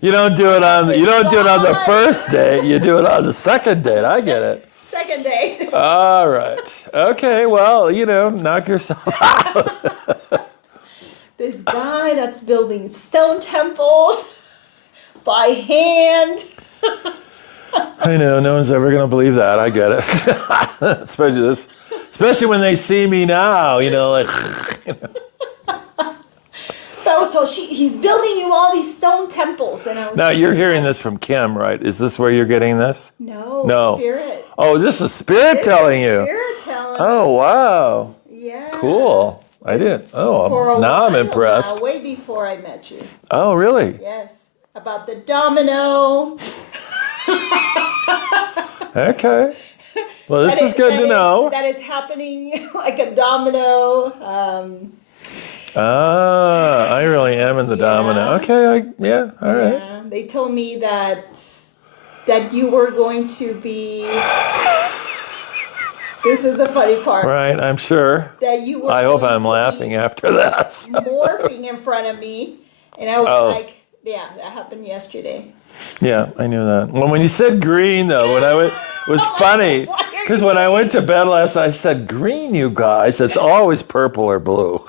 You don't do it on the first date. You do it on the second date. I get it. Second date. All right. Okay. Well, knock yourself out. This guy that's building stone temples by hand. I know. No one's ever gonna believe that. I get it. Especially when they see me now. So I was told he's building you all these stone temples, and I was. Now you're hearing this from Kim, right? Is this where you're getting this? No. Spirit. Oh, this is Spirit telling you. Spirit telling. Oh, wow. Yeah. Cool. I didn't. Oh, now I'm impressed. Now, way before I met you. Oh, really? Yes. About the domino. Okay. Well, this is good to know. That it's happening like a domino. I really am in the domino. Okay, all right. Yeah, they told me that you were going to be. This is the funny part. Right, I'm sure. That you were. I hope I'm laughing after that. Morphing in front of me, and I was like, "Yeah, that happened yesterday." Yeah, I knew that. Well, when you said green, though, it was funny because when I went to bed last night, I said, "Green, you guys. It's always purple or blue."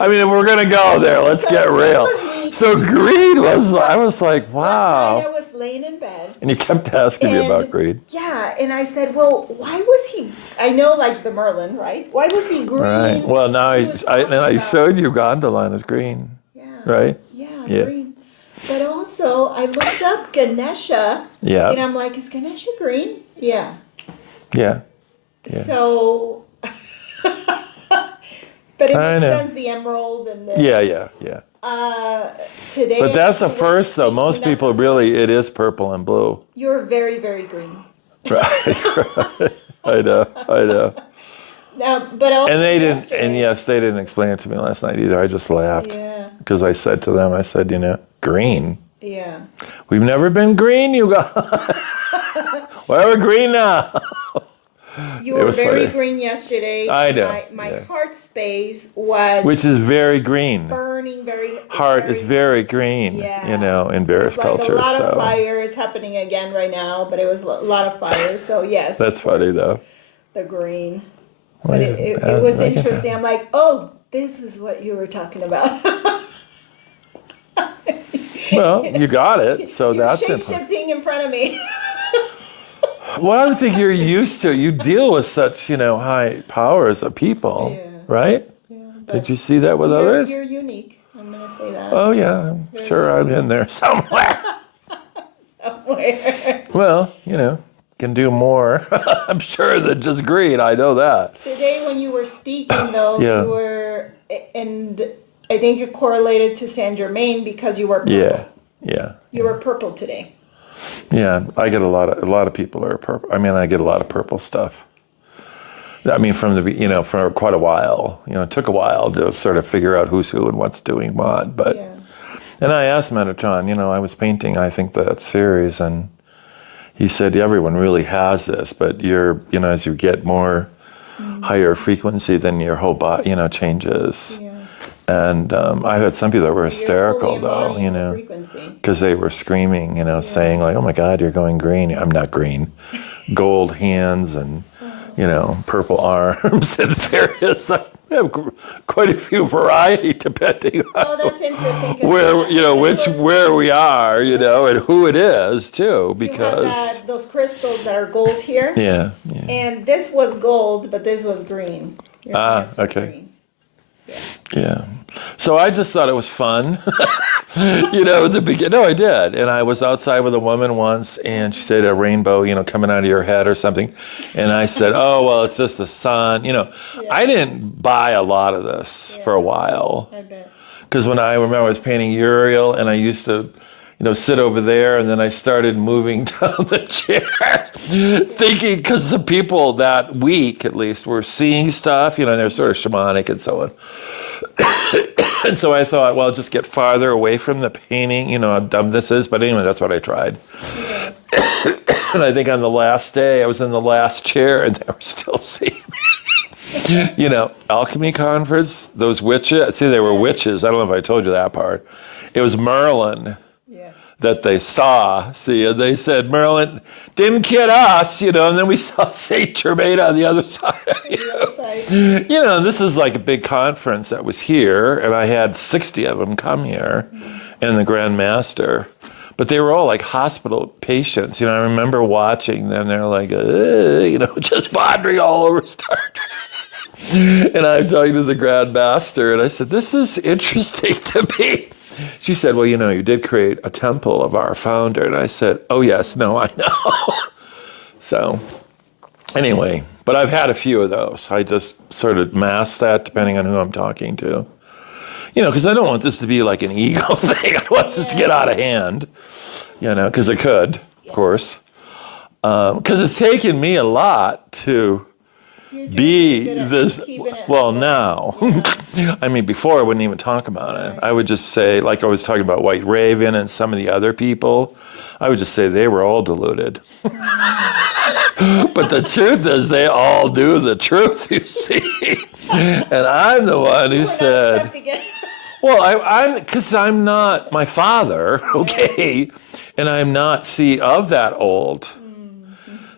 I mean, if we're gonna go there, let's get real. So green I was like, wow. Last night I was laying in bed. And you kept asking me about green. Yeah, and I said, well, why was he? I know, like the Merlin, right? Why was he green? Right. Well, now I showed you Gondolin is green. Yeah. Right. Yeah. Green. But also, I looked up Ganesha. Yeah. And I'm like, is Ganesha green? Yeah. Yeah. So. But it makes sense, the emerald and the... Yeah. Today... But that's the first, though. Most people really, it is purple and blue. You're very, very green. Right. I know. But also and they didn't, yesterday, and yes, they didn't explain it to me last night either. I just laughed. Yeah. Because I said to them, green. Yeah. We've never been green, you guys. Why are we green now? You were very green yesterday. I know. My heart space was... Which is very green. Burning very... Heart is very green, in various cultures. A lot of fire is happening again right now, but it was a lot of fire, so yes. That's funny, though. The green. But it was interesting. I'm like, this is what you were talking about. Well, you got it, so that's it. Shape-shifting in front of me. Well, I would think you're used to it. You deal with such, high powers of people, right? Yeah, did you see that with others? You're unique. I'm going to say that. Oh, yeah. I'm sure I'm in there somewhere. Well, can do more. I'm sure than just green. I know that. Today when you were speaking, though, you were, and I think it correlated to Saint Germain because you were purple. Yeah. You were purple today. Yeah, I get a lot of people are purple. I mean, I get a lot of purple stuff. I mean, from the for quite a while. It took a while to sort of figure out who's who and what's doing what. But and I asked Metatron. I was painting, I think, that series, and he said everyone really has this, but you're as you get more higher frequency, then your whole body changes. Yeah. And I had some people that were hysterical, though, because they were screaming, saying like, "Oh my God, you're going green." I'm not green. Gold hands and, purple arms and various. I have quite a few variety depending on that's interesting. where we are, and who it is too, because you have those crystals that are gold here. Yeah. And this was gold, but this was green. Okay. Green. Yeah. So I just thought it was fun. At the beginning. No, I did. And I was outside with a woman once, and she said a rainbow, coming out of your head or something. And I said, oh, well, it's just the sun. I didn't buy a lot of this for a while. I bet. Because when I remember I was painting Uriel, and I used to, sit over there, and then I started moving down the chairs, thinking, because the people that week, at least, were seeing stuff, they're sort of shamanic and so on. And so I thought, well, just get farther away from the painting, how dumb this is. But anyway, that's what I tried. Yeah. And I think on the last day, I was in the last chair, and they were still seeing me. Alchemy conference, those witches. See, they were witches. I don't know if I told you that part. It was Merlin Yeah. that they saw. See, and they said, Merlin didn't kid us, and then we saw Saint Germain on the other side. This is like a big conference that was here, and I had 60 of them come here, and the Grand Master. But they were all like hospital patients. I remember watching them. They're like, just wandering all over Star Trek. And I'm talking to the Grand Master, and I said, this is interesting to me. She said, well, you did create a temple of our founder. And I said, oh, yes, no, I know. So anyway, but I've had a few of those. I just sort of mask that depending on who I'm talking to. Because I don't want this to be like an ego thing. I want this to get out of hand, because it could, of course. Because it's taken me a lot to be this, well, now. Yeah. I mean, before I wouldn't even talk about it. I would just say, like I was talking about White Raven and some of the other people, I would just say they were all deluded. But the truth is they all knew the truth, you see. And I'm the one who said, well, because I'm not my father, okay? And I'm not, of that old.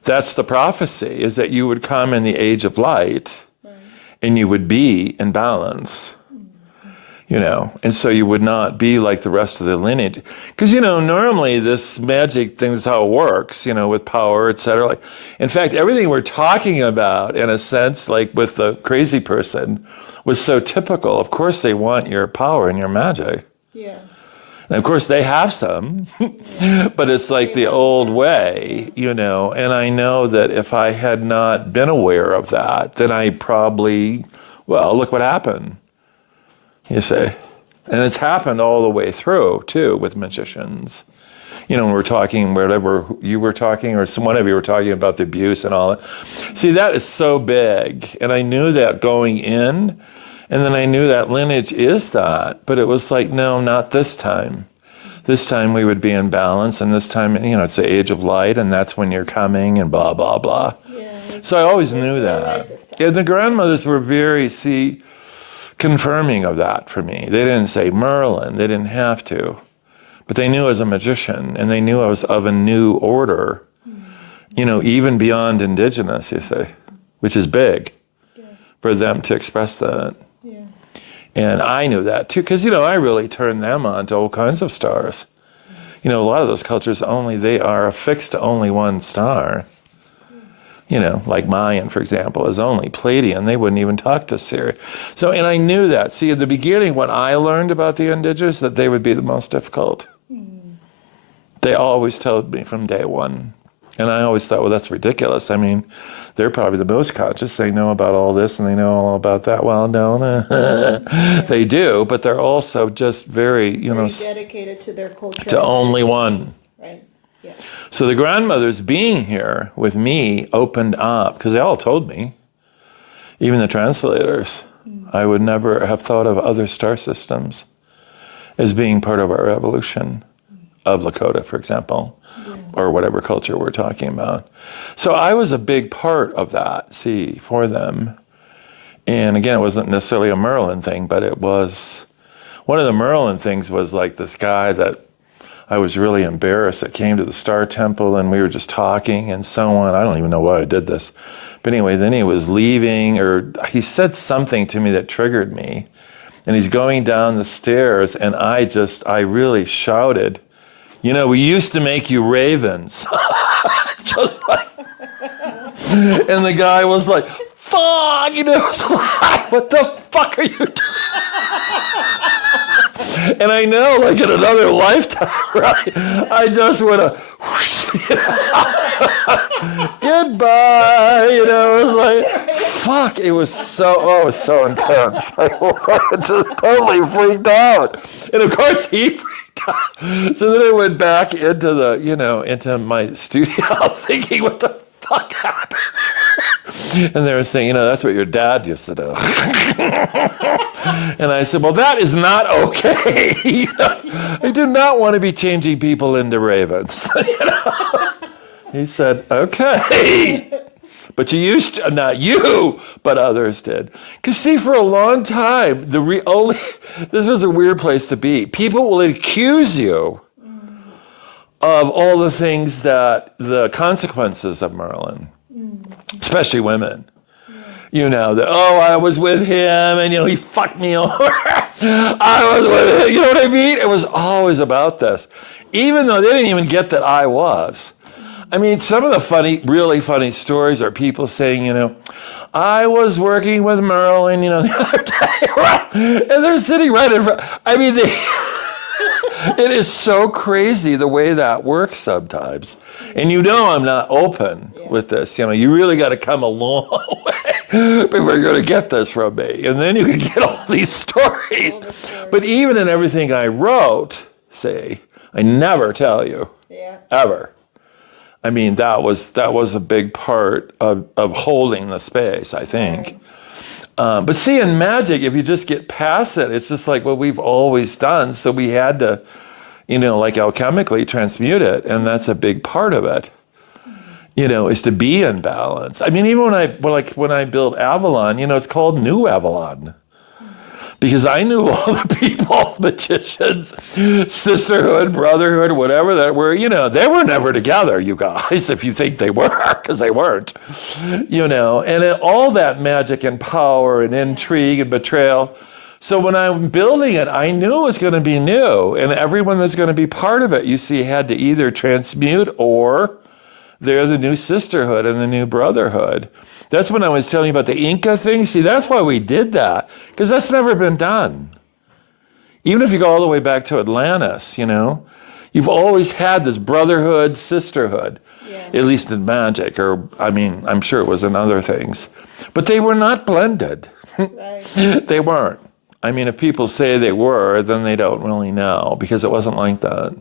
That's the prophecy, is that you would come in the age of light, and you would be in balance, and so you would not be like the rest of the lineage. Because, normally this magic thing is how it works, with power, et cetera. Like, in fact, everything we're talking about, in a sense, like with the crazy person, was so typical. Of course, they want your power and your magic. Yeah. And of course, they have some, but it's like the old way, and I know that if I had not been aware of that, then I probably, well, look what happened, you see. And it's happened all the way through, too, with magicians. When we're talking, whatever you were talking, or one of you were talking about the abuse and all that. See, that is so big, and I knew that going in. And then I knew that lineage is that, but it was like, no, not this time. This time we would be in balance, and this time, it's the age of light, and that's when you're coming, and blah, blah, blah. Yeah, so I always knew that. And the grandmothers were very, confirming of that for me. They didn't say Merlin, they didn't have to. But they knew I was a magician, and they knew I was of a new order, even beyond indigenous, you see, which is big for them to express that. And I knew that too, because, I really turned them on to all kinds of stars. A lot of those cultures they are affixed to only one star. Like Mayan, for example, is only Pleiadian. They wouldn't even talk to Sirius. So, and I knew that. See, at the beginning, when I learned about the indigenous, that they would be the most difficult. They always told me from day one. And I always thought, well, that's ridiculous. I mean, they're probably the most conscious. They know about all this and they know all about that. Well, no, they do, but they're also just very, very dedicated to their culture. To only one. Right. Yeah. So the grandmothers being here with me opened up, because they all told me, even the translators, I would never have thought of other star systems as being part of our evolution of Lakota, for example. Or whatever culture we're talking about. So I was a big part of that, for them. And again, it wasn't necessarily a Merlin thing, but it was, one of the Merlin things was like this guy that I was really embarrassed that came to the Star Temple, and we were just talking and so on. I don't even know why I did this. But anyway, then he was leaving, or he said something to me that triggered me. And he's going down the stairs, and I really shouted, we used to make you ravens. Just like, and the guy was like, fuck, what the fuck are you doing? And I know, like in another lifetime, right? I just would have, goodbye, it was like, fuck, it was so intense. I just totally freaked out. And of course he freaked out. So then I went back into the, into my studio thinking, what the fuck happened there? And they were saying, that's what your dad used to do. And I said, well, that is not okay. I do not want to be changing people into ravens. He said, okay. But you used to, not you, but others did. Because see, for a long time, this was a weird place to be. People will accuse you of all the things the consequences of Merlin, especially women. That, I was with him and, he fucked me over. I was with him, you know what I mean? It was always about this. Even though they didn't even get that I was. I mean, some of the really funny stories are people saying, I was working with Merlin, the other day, and they're sitting right in front. I mean, it is so crazy the way that works sometimes. And I'm not open with this. You really got to come a long way before you're going to get this from me. And then you can get all these stories. But even in everything I wrote, see, I never tell you, ever. I mean, that was a big part of holding the space, I think. Right. But see, in magic, if you just get past it, it's just like what we've always done. So we had to, like alchemically transmute it. And that's a big part of it, is to be in balance. I mean, even when I built Avalon, it's called New Avalon. Because I knew all the people, magicians, sisterhood, brotherhood, whatever that were, they were never together, you guys, if you think they were, because they weren't, and all that magic and power and intrigue and betrayal. So when I'm building it, I knew it was going to be new, and everyone was going to be part of it. You see, had to either transmute or they're the new sisterhood and the new brotherhood. That's when I was telling you about the Inca thing. See, that's why we did that, because that's never been done. Even if you go all the way back to Atlantis, you've always had this brotherhood, sisterhood, at least in magic, or, I'm sure it was in other things. But they were not blended. Right. They weren't. If people say they were, then they don't really know, because it wasn't like that.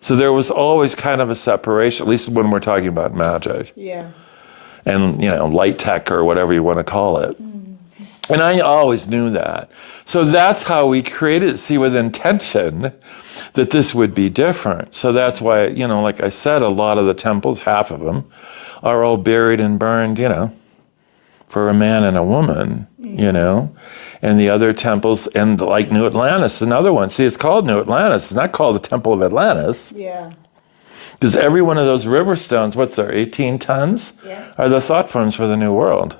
So there was always kind of a separation, at least when we're talking about magic. Yeah. And, light tech or whatever you want to call it. And I always knew that. So that's how we created it, see, with intention that this would be different. So that's why, like I said, a lot of the temples, half of them, are all buried and burned, for a man and a woman, And the other temples, and like New Atlantis, another one. See, it's called New Atlantis. It's not called the Temple of Atlantis. Yeah. Because every one of those river stones, 18 tons? Yeah. Are the thought forms for the New World.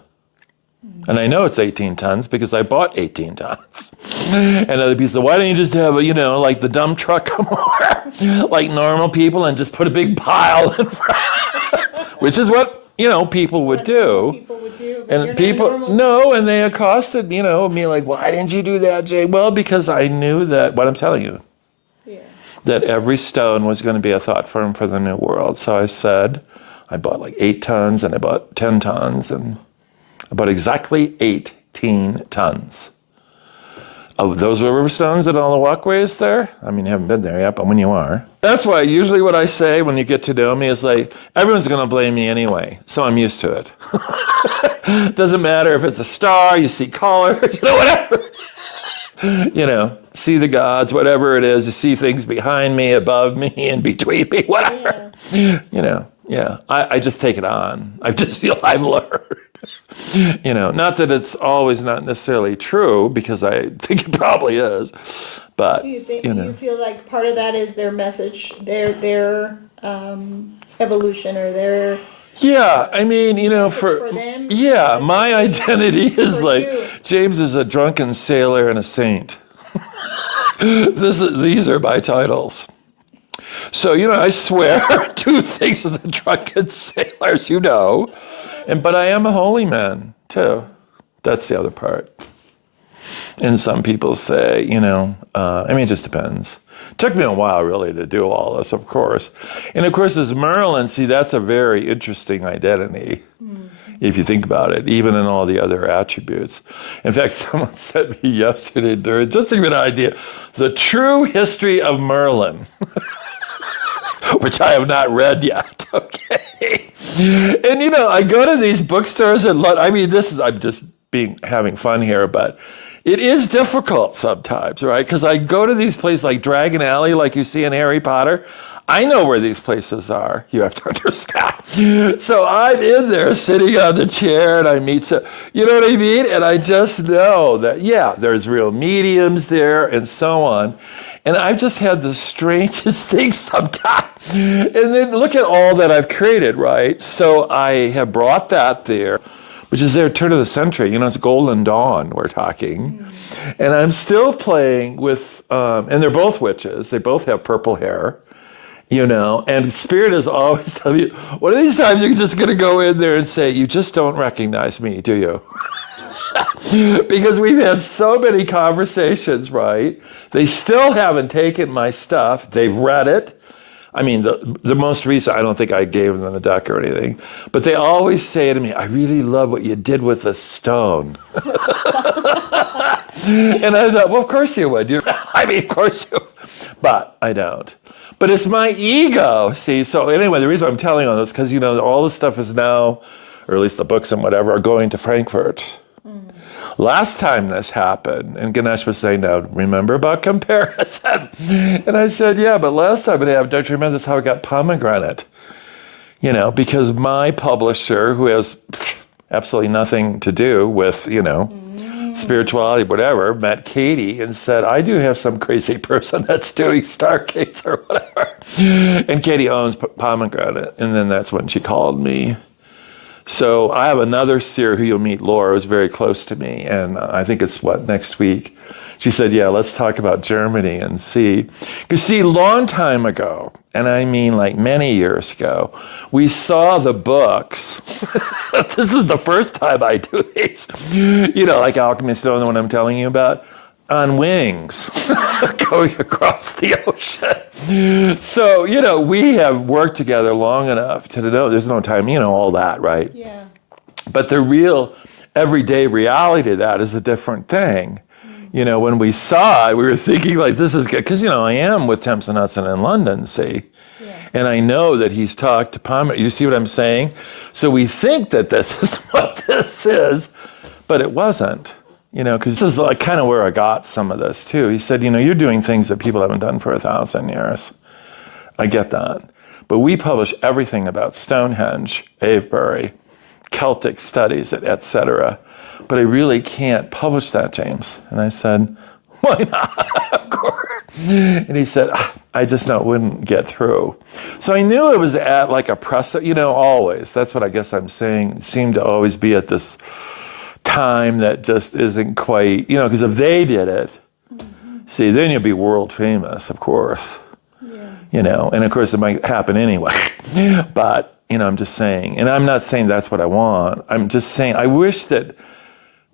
And I know it's 18 tons because I bought 18 tons. And other people say, why don't you just have, like the dump truck come over, like normal people, and just put a big pile in front, which is what, people would do. People would do. And people, no, and they accosted, me like, why didn't you do that, Jay? Well, because I knew that, what I'm telling you. That every stone was going to be a thought form for the New World. So I said, I bought like 8 tons, and I bought 10 tons, and I bought exactly 18 tons of those river stones and all the walkways there. You haven't been there yet, but when you are. That's why usually what I say when you get to know me is like, everyone's going to blame me anyway, so I'm used to it. Doesn't matter if it's a star, you see colors, whatever. See the gods, whatever it is, you see things behind me, above me, in between me, whatever. I just take it on. I just feel I've learned. Not that it's always not necessarily true, because I think it probably is, but, do you feel like part of that is their message, their evolution, or their... Yeah, for them, my identity is like, James is a drunken sailor and a saint. These are my titles. So, I swear two things with the drunken sailors, but I am a holy man, too. That's the other part. And some people say, it just depends. It took me a while, really, to do all this, of course. And, of course, as Merlin, see, that's a very interesting identity, if you think about it, even in all the other attributes. In fact, someone sent me yesterday, just to give you an idea, the true history of Merlin, which I have not read yet, okay? And, I go to these bookstores and I'm just having fun here, but it is difficult sometimes, right? Because I go to these places like Dragon Alley, like you see in Harry Potter. I know where these places are, you have to understand. So I'm in there sitting on the chair and I meet some, you know what I mean? And I just know that, yeah, there's real mediums there and so on. And I've just had the strangest things sometimes. And then look at all that I've created, right? So I have brought that there, which is their turn of the century. You know, it's Golden Dawn, we're talking. And I'm still playing with, and they're both witches. They both have purple hair, you know. And Spirit is always telling you, one of these times you're just going to go in there and say, you just don't recognize me, do you? Because we've had so many conversations, right? They still haven't taken my stuff. They've read it. I mean, the most recent, I don't think I gave them the deck or anything, but they always say to me, I really love what you did with the stone. And I thought, well, of course you would. I mean, of course you would. But I don't. But it's my ego, see? So anyway, the reason I'm telling all this, because, you know, all this stuff is now, or at least the books and whatever, are going to Frankfurt. Last time this happened, and Ganesh was saying, now, remember about comparison? And I said, yeah, but last time it happened, don't you remember this, how I got pomegranate? You know, because my publisher, who has absolutely nothing to do with, you know, spirituality, whatever, met Katie and said, I do have some crazy person that's doing Stargates or whatever. And Katie owns pomegranate, and then that's when she called me. So I have another seer who you'll meet, Laura, who's very close to me, and I think it's, next week. She said, yeah, let's talk about Germany and see. Because see, long time ago, and I mean like many years ago, we saw the books. This is the first time I do these. You know, like Alchemy and Stardreaming, the one I'm telling you about, on wings, going across the ocean. So, you know, we have worked together long enough to know there's no time, you know, all that, right? Yeah. But the real everyday reality of that is a different thing. You know, when we saw it, we were thinking like, this is good. Because, you know, I am with Thames and Hudson in London, see? Yeah. And I know that he's talked to Palmer. You see what I'm saying? So we think that this is what this is, but it wasn't. You know, because this is like kind of where I got some of this too. He said, you know, you're doing things that people haven't done for 1,000 years. I get that. But we publish everything about Stonehenge, Avebury, Celtic studies, etc. But I really can't publish that, James. And I said, why not? Of course. And he said, I just know it wouldn't get through. So I knew it was at like a press, you know, always. That's what I guess I'm saying. It seemed to always be at this time that just isn't quite, you know, because if they did it, see, then you'll be world famous, of course. Yeah. You know, and of course it might happen anyway. But, you know, I'm just saying, and I'm not saying that's what I want. I'm just saying, I wish that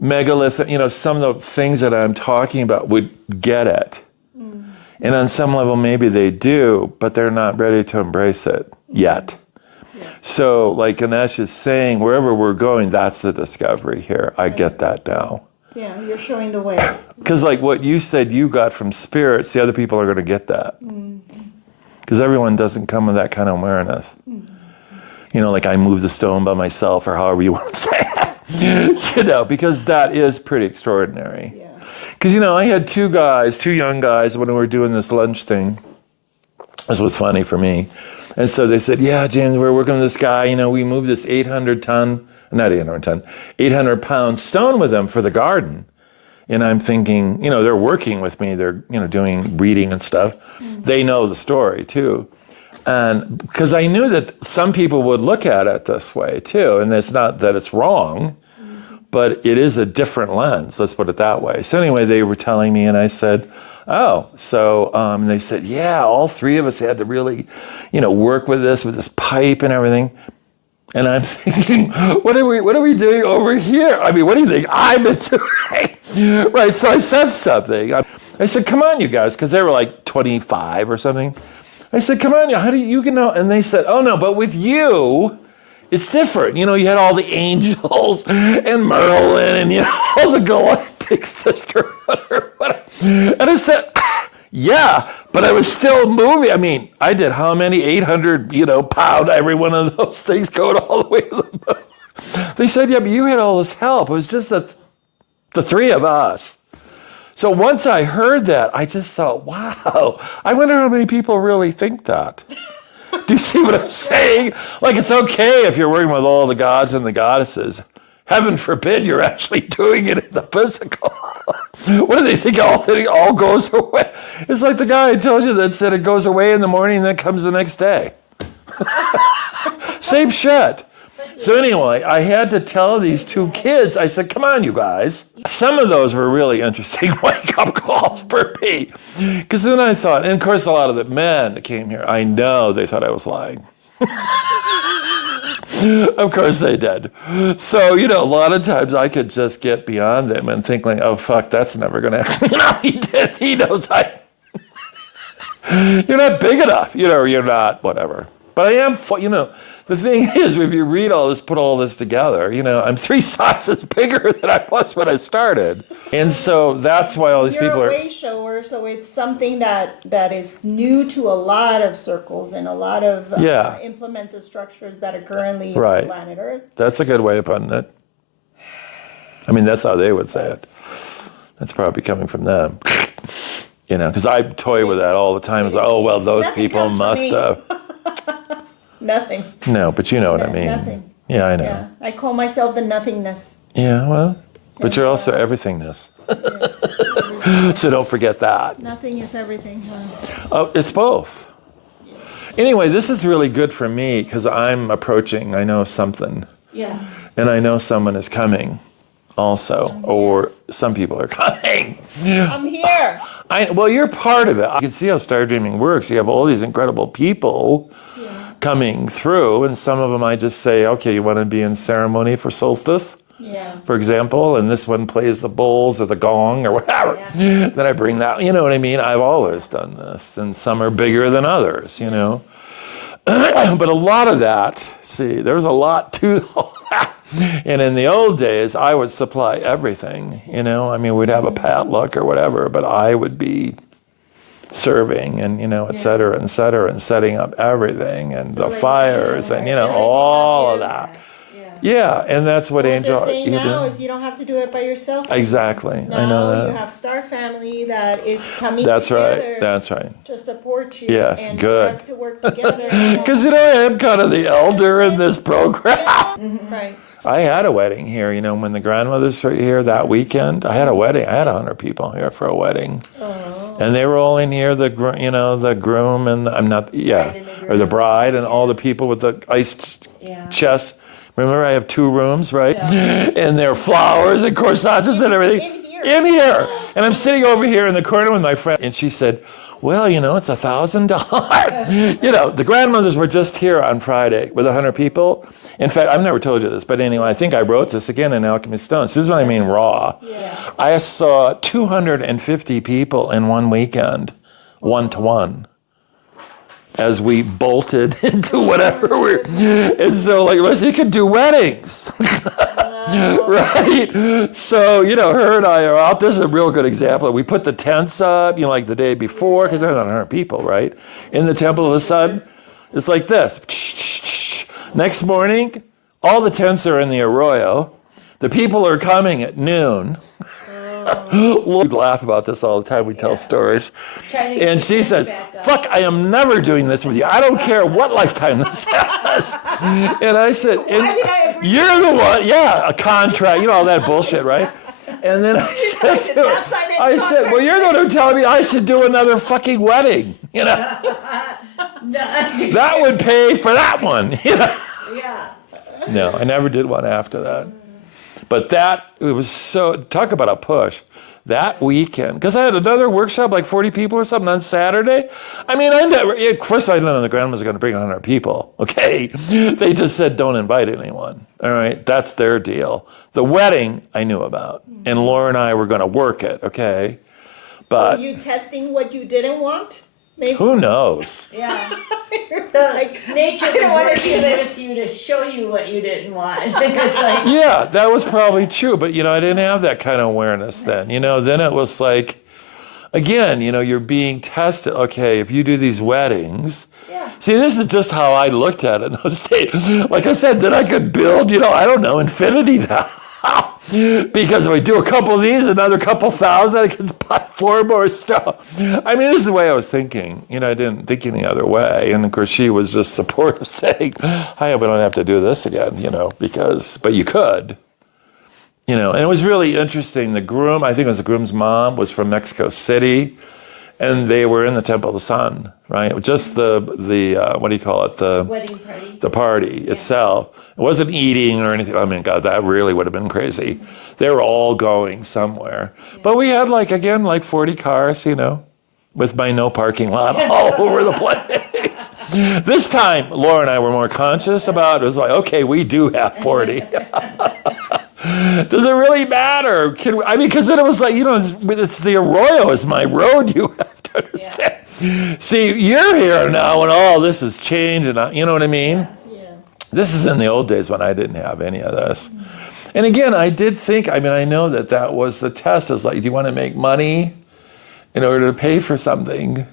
megalith, you know, some of the things that I'm talking about would get it. And on some level, maybe they do, but they're not ready to embrace it yet. So, like Ganesh is saying, wherever we're going, that's the discovery here. I get that now. Yeah, you're showing the way. Because like what you said you got from spirits, the other people are going to get that. Because everyone doesn't come with that kind of awareness. You know, like I moved the stone by myself, or however you want to say it. You know, because that is pretty extraordinary. Because, you know, I had two young guys, when we were doing this lunch thing. This was funny for me. And so they said, yeah, James, we're working with this guy. You know, we moved this 800-pound stone with them for the garden. And I'm thinking, you know, they're working with me. They're, you know, doing reading and stuff. They know the story, too. And because I knew that some people would look at it this way, too. And it's not that it's wrong, but it is a different lens. Let's put it that way. So anyway, they were telling me, and I said, oh, so they said, yeah, all three of us had to really, you know, work with this pipe and everything. And I'm thinking, what are we doing over here? I mean, what do you think I've been doing? Right, so I said something. I said, come on, you guys, because they were like 25 or something. I said, come on, how do you can know? And they said, oh, no, but with you, it's different. You know, you had all the angels and Merlin and, you know, all the galactic sister. And I said, yeah, but I was still moving. I mean, I did how many? 800, you know, pound, every one of those things going all the way to the moon. They said, yeah, but you had all this help. It was just the three of us. So once I heard that, I just thought, wow, I wonder how many people really think that. Do you see what I'm saying? Like, it's okay if you're working with all the gods and the goddesses. Heaven forbid you're actually doing it in the physical. What do they think? All goes away. It's like the guy I told you that said it goes away in the morning and then comes the next day. Same shit. So anyway, I had to tell these two kids, I said, come on, you guys. Some of those were really interesting wake-up calls for me. Because then I thought, and of course a lot of the men that came here, I know they thought I was lying. Of course they did. So, a lot of times I could just get beyond them and think like, oh, fuck, that's never going to happen. He did. He knows you're not big enough, or you're not, whatever. But I am, the thing is, if you read all this, put all this together, I'm 3 sizes bigger than I was when I started. And so that's why all these people You're are... a way shower, so it's something that is new to a lot of circles and a lot of implemented structures that are currently on planet Earth. That's a good way of putting it. I mean, that's how they would say it. That's probably coming from them. Because I toy with that all the time. It's like, oh, well, those people must have... Nothing. No, but you know what I mean. Nothing. Yeah, I know. Yeah. I call myself the nothingness. Yeah, well, but you're also everythingness. Yes, so don't forget that. Nothing is everything, huh? Oh, it's both. Yes. Anyway, this is really good for me because I'm approaching, I know something. Yeah. And I know someone is coming also, or some people are coming. I'm here. Well, you're part of it. I can see how Star Dreaming works. You have all these incredible people coming through, and some of them I just say, okay, you want to be in ceremony for solstice, for example, and this one plays the bowls or the gong or whatever. Yeah. Then I bring that, you know what I mean? I've always done this, and some are bigger than others, But a lot of that, there's a lot to all that. And in the old days, I would supply everything, I mean, we'd have a potluck or whatever, but I would be serving and, et cetera, and setting up everything and the fires and, all of that. Yeah, and that's what Angel... What they're saying now is you don't have to do it by yourself. Exactly, I know that. You have Star Family that is coming That's together. That's right. To support you. Yes, and good. for us to work together. Because, I am kind of the elder in this program. Right. I had a wedding here, when the grandmothers were here that weekend. I had a wedding. I had 100 people here for a wedding. Oh. And they were all in here, the groom and or the bride and all the people with the iced chests. Remember, I have 2 rooms, right? Yeah. And there are flowers and corsages and everything. In here. And I'm sitting over here in the corner with my friend, and she said, well, it's $1,000. The grandmothers were just here on Friday with 100 people. In fact, I've never told you this, but anyway, I think I wrote this again in Alchemy and Stardreaming. This is what I mean raw. Yeah. I saw 250 people in one weekend, 1-to-1, as we bolted into whatever we're... And so, you could do weddings. Right? So, her and I are out. This is a real good example. We put the tents up, like the day before, because there's not 100 people, right? In the Temple of the Sun. It's like this. Next morning, all the tents are in the arroyo. The people are coming at noon. We'd laugh about this all the time. We tell stories. And she said, fuck, I am never doing this with you. I don't care what lifetime this has. And I said, you're the one, a contract, all that bullshit, right? And then I said to her, well, you're the one who telling me I should do another fucking wedding, That would pay for that one, Yeah. No, I never did one after that. But it was so, talk about a push. That weekend, because I had another workshop, like 40 people or something on Saturday. I mean, first of all, I didn't know the grandmas were going to bring 100 people, okay? They just said, don't invite anyone, all right? That's their deal. The wedding, I knew about, and Laura and I were going to work it, okay? But... Were you testing what you didn't want? Maybe. Who knows? Yeah. Nature was working with you to show you what you didn't want. Yeah, that was probably true. But, I didn't have that kind of awareness then. Then it was like, again, you're being tested. Okay, if you do these weddings. Yeah. See, this is just how I looked at it in those days. Like I said, then I could build, I don't know, infinity now. Because if I do a couple of these, another couple thousand, I can buy 4 more stuff. I mean, this is the way I was thinking. You know, I didn't think any other way. And of course, she was just supportive, saying, I hope we don't have to do this again, you know, but you could. You know, and it was really interesting. The groom, I think it was the groom's mom, was from Mexico City. And they were in the Temple of the Sun, right? Just the what do you call it? The wedding party. The party itself. It wasn't eating or anything. I mean, God, that really would have been crazy. They were all going somewhere. Yeah. But we had like 40 cars, you know, with my no parking lot all over the place. This time, Laura and I were more conscious about it. It was like, okay, we do have 40. Does it really matter? Because then it was like, you know, it's the Arroyo is my road, you have to understand. Yeah. See, you're here now and all this has changed, and you know what I mean? Yeah. This is in the old days when I didn't have any of this. Mm-hmm. And again, I did think, I know that was the test. Is like, do you want to make money in order to pay for something?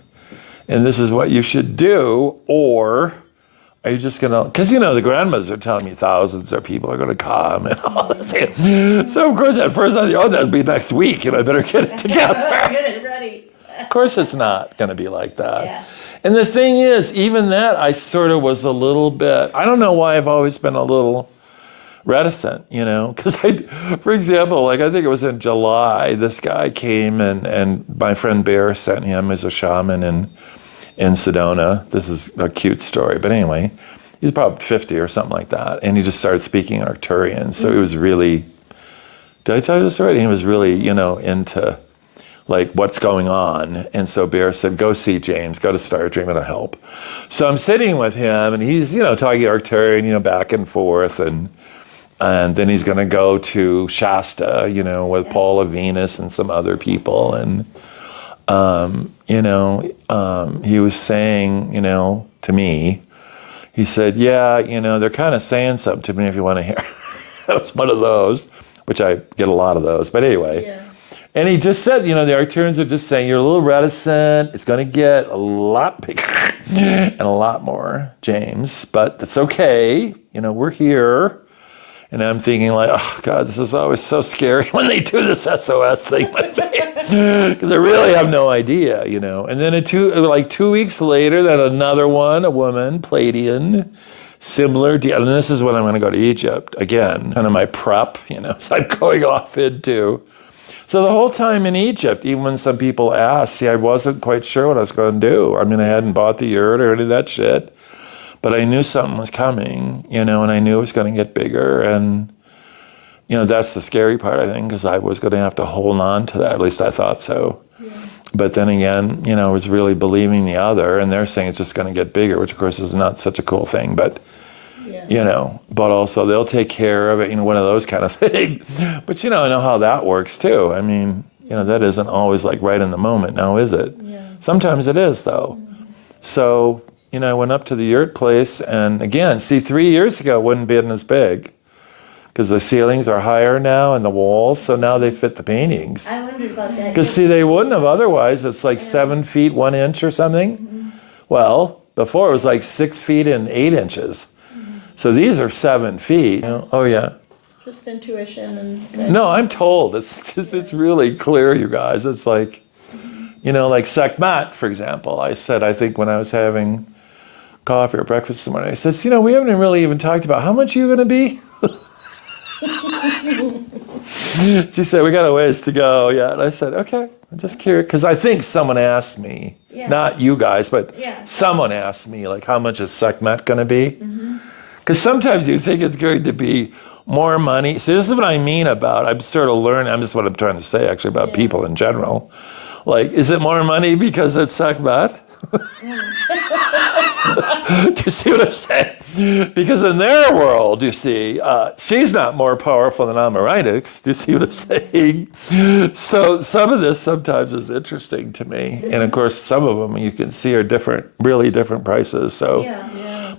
And this is what you should do, or are you just going to, because, you know, the grandmothers are telling me thousands of people are going to come and all this. So, of course, at first I thought, that'll be next week, and I better get it together. Get it ready. Of course, it's not going to be like that. Yeah. And the thing is, even that, I sort of was a little bit, I don't know why I've always been a little reticent, you know, because for example, like I think it was in July, this guy came and my friend Bear sent him as a shaman in Sedona. This is a cute story, but anyway, he's probably 50 or something like that, and he just started speaking Arcturian. So he was really, did I tell you this already? He was really, you know, into like what's going on. And so Bear said, go see James, go to Stardreaming, it'll help. So I'm sitting with him, and he's, you know, talking Arcturian, you know, back and forth, and then he's going to go to Shasta, you know, with Paula Venus and some other people, and you know, he was saying, you know, to me, he said, yeah, you know, they're kind of saying something to me if you want to hear. That was one of those, which I get a lot of those. But anyway, yeah. And he just said, you know, the Arcturians are just saying, you're a little reticent. It's going to get a lot bigger and a lot more, James. But that's okay. You know, we're here. And I'm thinking like, oh, God, this is always so scary when they do this SOS thing with me. Because I really have no idea, you know. And then 2 weeks later, then another one, a woman, Palladian, similar deal. And this is when I'm going to go to Egypt again, kind of my prep, you know, so I'm going off into. So the whole time in Egypt, even when some people asked, see, I wasn't quite sure what I was going to do. I mean, I hadn't bought the yurt or any of that shit. But I knew something was coming, you know, and I knew it was going to get bigger. And, you know, that's the scary part, I think, because I was going to have to hold on to that. At least I thought so. Yeah. But then again, you know, I was really believing the other, and they're saying it's just going to get bigger, which, of course, is not such a cool thing. But, you know, but also they'll take care of it, you know, one of those kind of things. But, you know, I know how that works, too. I mean, you know, that isn't always like right in the moment now, is it? Yeah. Sometimes it is, though. Mm-hmm. So, you know, I went up to the yurt place, and again, see, 3 years ago it wouldn't have been as big because the ceilings are higher now and the walls, so now they fit the paintings. I wondered about that. Because, see, they wouldn't have otherwise. It's like 7 feet, 1 inch or something. Mm-hmm. Well, before it was like 6 feet and 8 inches. Mm-hmm. So these are 7 feet. You know? Oh, yeah. Just intuition and... No, I'm told. It's really clear, you guys. It's like, you know, like Sekhmet, for example. I said, I think when I was having coffee or breakfast this morning, I says, you know, we haven't really even talked about how much are you going to be? She said, we got a ways to go. Yeah. And I said, okay, I'm just curious. Because I think someone asked me, not you guys, but someone asked me, like, how much is Sekhmet going to be? Because sometimes you think it's going to be more money. See, this is what I mean about, I'm sort of learning, I'm just what I'm trying to say actually about people in general. Like, is it more money because it's Sekhmet? Do you see what I'm saying? Because in their world, you see, she's not more powerful than Amarynix. Do you see what I'm saying? So some of this sometimes is interesting to me. And of course, some of them you can see are different, really different prices. So,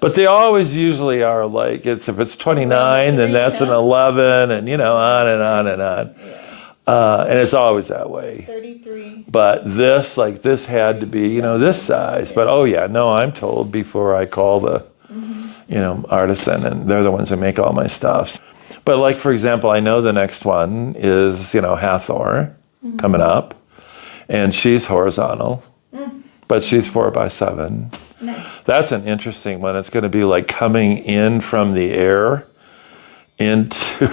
but they always usually are like, if it's 29, then that's an 11, and you know, on and on and on. And it's always that way. 33. But this had to be, you know, this size. But I'm told before I call the, you know, artisan, and they're the ones that make all my stuff. But like, for example, I know the next one is, Hathor coming up, and she's horizontal, but she's 4x7. Nice. That's an interesting one. It's going to be like coming in from the air into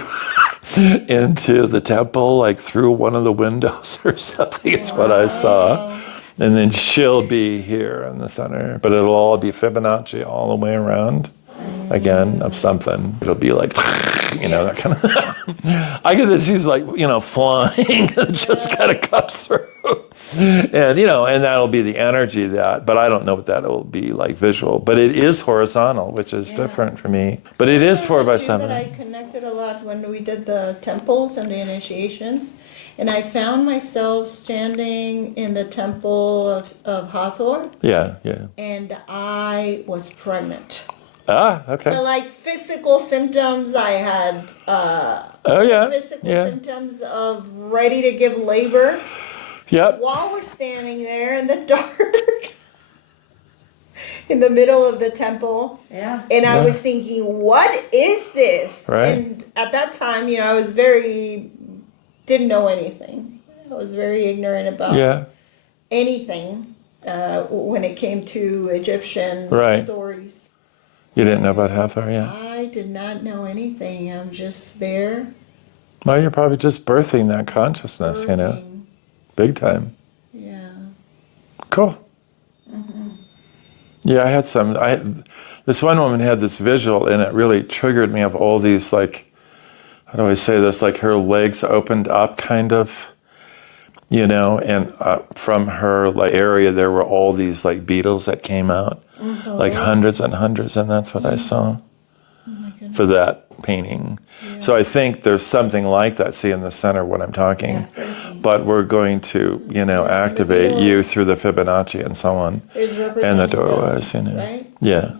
into the temple, like through one of the windows or something. It's what I saw. And then she'll be here in the center, but it'll all be Fibonacci all the way around. Again, of something. It'll be like, that kind of. I get that she's like, flying and just kind of cups through. And, and that'll be the energy but I don't know what that'll be like visual. But it is horizontal, which is different for me. But it is 4x7. That I connected a lot when we did the temples and the initiations. And I found myself standing in the temple of Hathor. Yeah. And I was pregnant. Ah, okay. The, like, physical symptoms I had. Physical symptoms of ready to give labor. Yep. While we're standing there in the dark, in the middle of the temple. Yeah. And I was thinking, what is this? Right. And at that time, I was didn't know anything. I was very ignorant about anything when it came to Egyptian stories. You didn't know about Hathor, I did not know anything. I'm just there. Well, you're probably just birthing that consciousness, big time. Yeah. Cool. Yeah, I had this one woman had this visual, and it really triggered me of all these, like, how do I say this, like her legs opened up kind of, and from her like area there were all these like beetles that came out, like hundreds and hundreds, and that's what I saw for that painting. Yeah. So I think there's something like that, see in the center what I'm talking, but we're going to, activate you through the Fibonacci and so on, and the doorways, right? Yeah.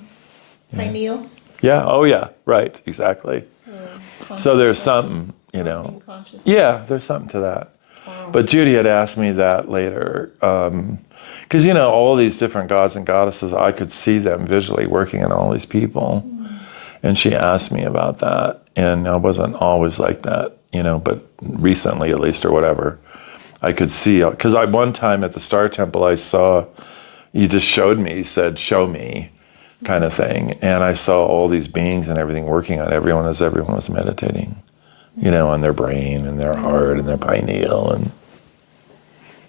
Pineal? Yeah, oh yeah, right, exactly. So there's something, Yeah, there's something to that. Wow. But Judy had asked me that later, because, all these different gods and goddesses, I could see them visually working on all these people. And she asked me about that, and I wasn't always like that, but recently at least or whatever, I could see, because one time at the Star Temple I saw, you just showed me, you said, show me, kind of thing. And I saw all these beings and everything working on everyone as everyone was meditating, on their brain and their heart and their pineal. And,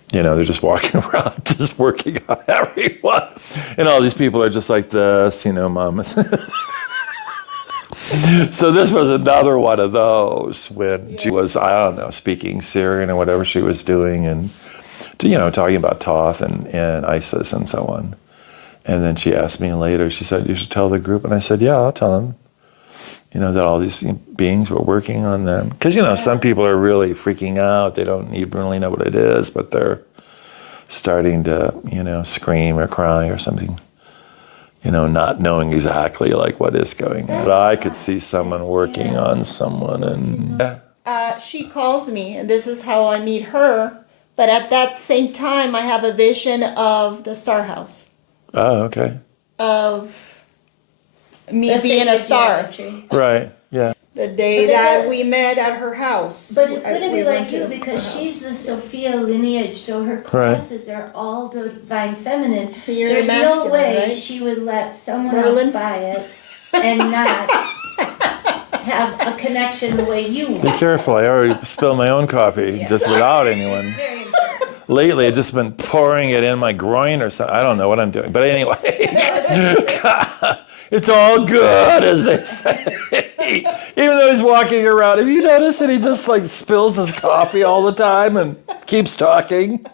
they're just walking around, just working on everyone. And all these people are just like this, mamas. So this was another one of those when she was, I don't know, speaking Syrian or whatever she was doing, and, talking about Thoth and Isis and so on. And then she asked me later, she said, you should tell the group. And I said, yeah, I'll tell them, that all these beings were working on them. Because, some people are really freaking out. They don't even really know what it is, but they're starting to, scream or cry or something, not knowing exactly like what is going on. But I could see someone working on someone. And she calls me, and this is how I meet her. But at that same time, I have a vision of the star house. Oh, okay. Of me being a star. Right, yeah. The day that we met at her house. But it's going to be like you, because she's the Sophia lineage, so her classes are all the divine feminine. So you're There's masculine, no way right? she would let someone else buy it and not have a connection the way you would. Be careful, I already spilled my own coffee, just without anyone. Very important. Lately, I've just been pouring it in my groin or something. I don't know what I'm doing. But anyway, it's all good, as they say. Even though he's walking around, have you noticed that he just like spills his coffee all the time and keeps talking?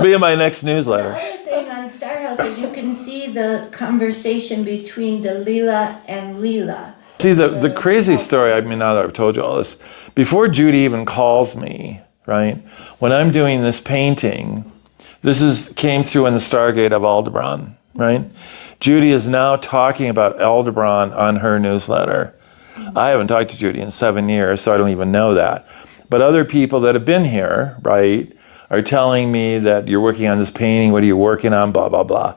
Be in my next newsletter. The other thing on Star House is you can see the conversation between Delilah and Leela. See, the crazy story, now that I've told you all this, before Judy even calls me, right? When I'm doing this painting, came through in the Stargate of Aldebaran, right? Judy is now talking about Aldebaran on her newsletter. I haven't talked to Judy in 7 years, so I don't even know that. But other people that have been here, right, are telling me that you're working on this painting, what are you working on, blah, blah, blah.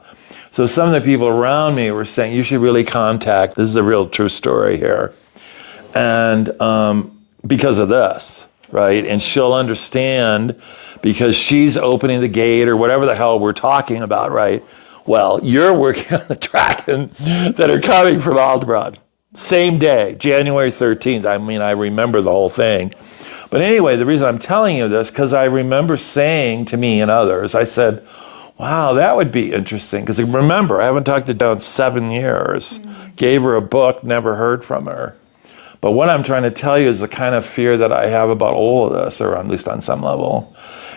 So some of the people around me were saying, you should really contact, this is a real true story here, And because of this, right? And she'll understand because she's opening the gate or whatever the hell we're talking about, right? Well, you're working on the Draken that are coming from Aldebaran. Same day, January 13th. I mean, I remember the whole thing. But anyway, the reason I'm telling you this, because I remember saying to me and others, I said, wow, that would be interesting. Because remember, I haven't talked to her in 7 years. Gave her a book, never heard from her. But what I'm trying to tell you is the kind of fear that I have about all of this, or at least on some level,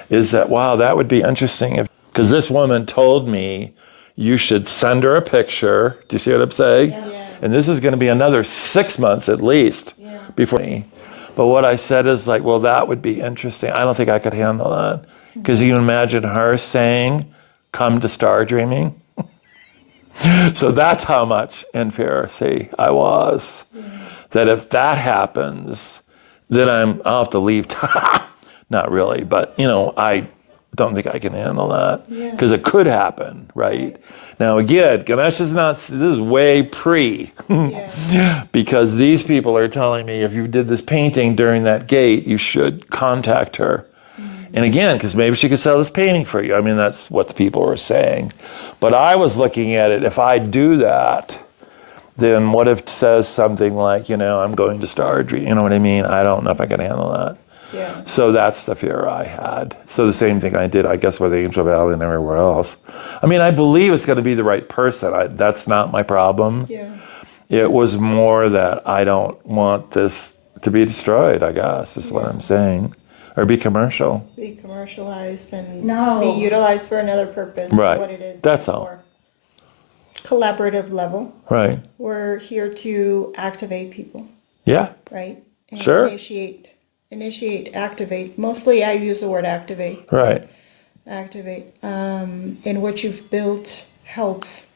is that, wow, that would be interesting. Because this woman told me you should send her a picture. Do you see what I'm saying? Yeah. And this is going to be another 6 months at least before me. But what I said is like, well, that would be interesting. I don't think I could handle that. Because you can imagine her saying, come to Star Dreaming. So that's how much in fear, see, I was. That if that happens, then I'll have to leave. Not really, but I don't think I can handle that. Because it could happen, right? Now again, Ganesh is not, this is way pre. Because these people are telling me if you did this painting during that gate, you should contact her. And again, because maybe she could sell this painting for you. I mean, that's what the people were saying. But I was looking at it, if I do that, then what if it says something like, I'm going to Star Dream, you know what I mean? I don't know if I can handle that. Yeah. So that's the fear I had. So the same thing I did, I guess, with Angel Valley and everywhere else. I mean, I believe it's going to be the right person. That's not my problem. Yeah. It was more that I don't want this to be destroyed, I guess, is what I'm saying. Or be commercial. Be commercialized and No. be utilized for another purpose. Right. What it is. That's all. Collaborative level. Right. We're here to activate people, Yeah. right? And Sure. Initiate, activate. Mostly I use the word activate. Right. Activate. And what you've built helps.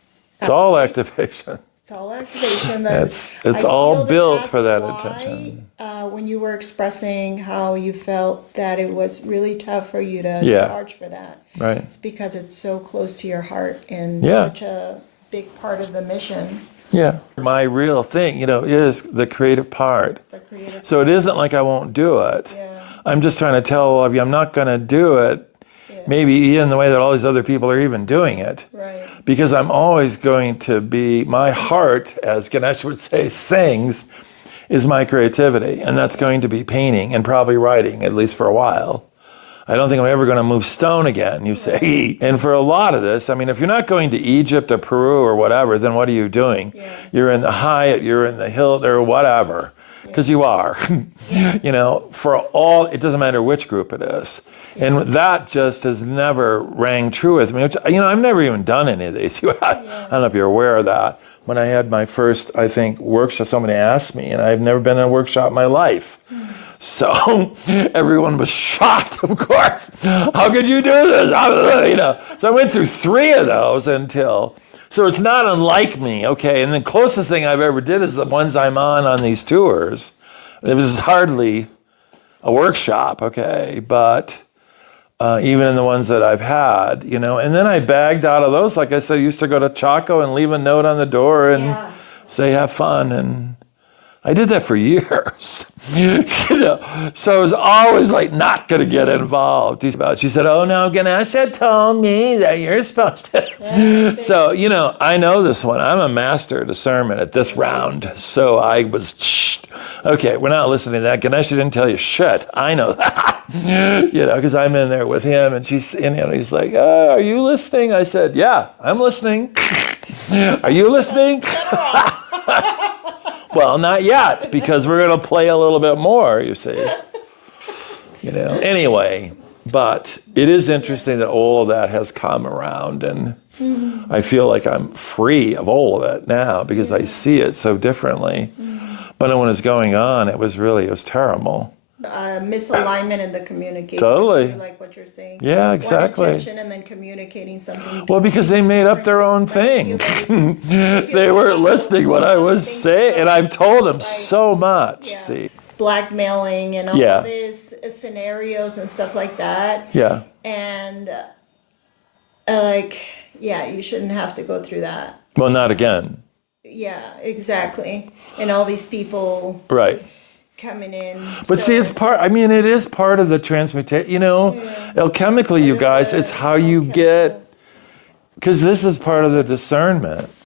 It's all activation. It's all activation. It's all built for that intention. When you were expressing how you felt that it was really tough for you to charge for that. Right. It's because it's so close to your heart and Yeah. such a big part of the mission. Yeah. My real thing, is the creative part. The creative. So it isn't like I won't do it. Yeah. I'm just trying to tell all of you I'm not going to do it. Maybe in the way that all these other people are even doing it. Right. Because I'm always going to be, my heart, as Ganesh would say, sings, is my creativity. And that's going to be painting and probably writing, at least for a while. I don't think I'm ever going to move stone again, you say. And for a lot of this, I mean, if you're not going to Egypt or Peru or whatever, then what are you doing? Yeah. You're in the Hyatt, you're in the Hilton or whatever. Because you are. For all, it doesn't matter which group it is. And that just has never rang true with me, which, I've never even done any of these. I don't know if you're aware of that. When I had my first, I think, workshop, somebody asked me, and I've never been in a workshop in my life. So everyone was shocked, of course. How could you do this? So I went through 3 of those until... So it's not unlike me, okay? And the closest thing I've ever did is the ones I'm on these tours. It was hardly a workshop, okay? But even in the ones that I've had, and then I bagged out of those. Like I said, I used to go to Chaco and leave a note on the door and say, have fun. And I did that for years, So I was always like not going to get involved. She said, oh no, Ganesha told me that you're supposed to. So, I know this one. I'm a master discernment at this round. So I was, okay, we're not listening to that. Ganesha didn't tell you shit. I know that, because I'm in there with him and he's like, are you listening? I said, yeah, I'm listening. Are you listening? Well, not yet, because we're going to play a little bit more, you see. Anyway, but it is interesting that all of that has come around, and I feel like I'm free of all of it now because I see it so differently. But when it was going on, it was terrible. Misalignment in the communication. Totally. Like what you're saying. Yeah, exactly. One intention and then communicating something. Well, because they made up their own thing. They weren't listening what I was saying, and I've told them so much. Yeah. See, blackmailing and all these scenarios and stuff like that. Yeah. And you shouldn't have to go through that. Well, not again. Yeah, exactly. And all these people Right. coming in. But see, it's part, I mean, it is part of the transmutation, you know, alchemically, you guys, it's how you get, because this is part of the discernment.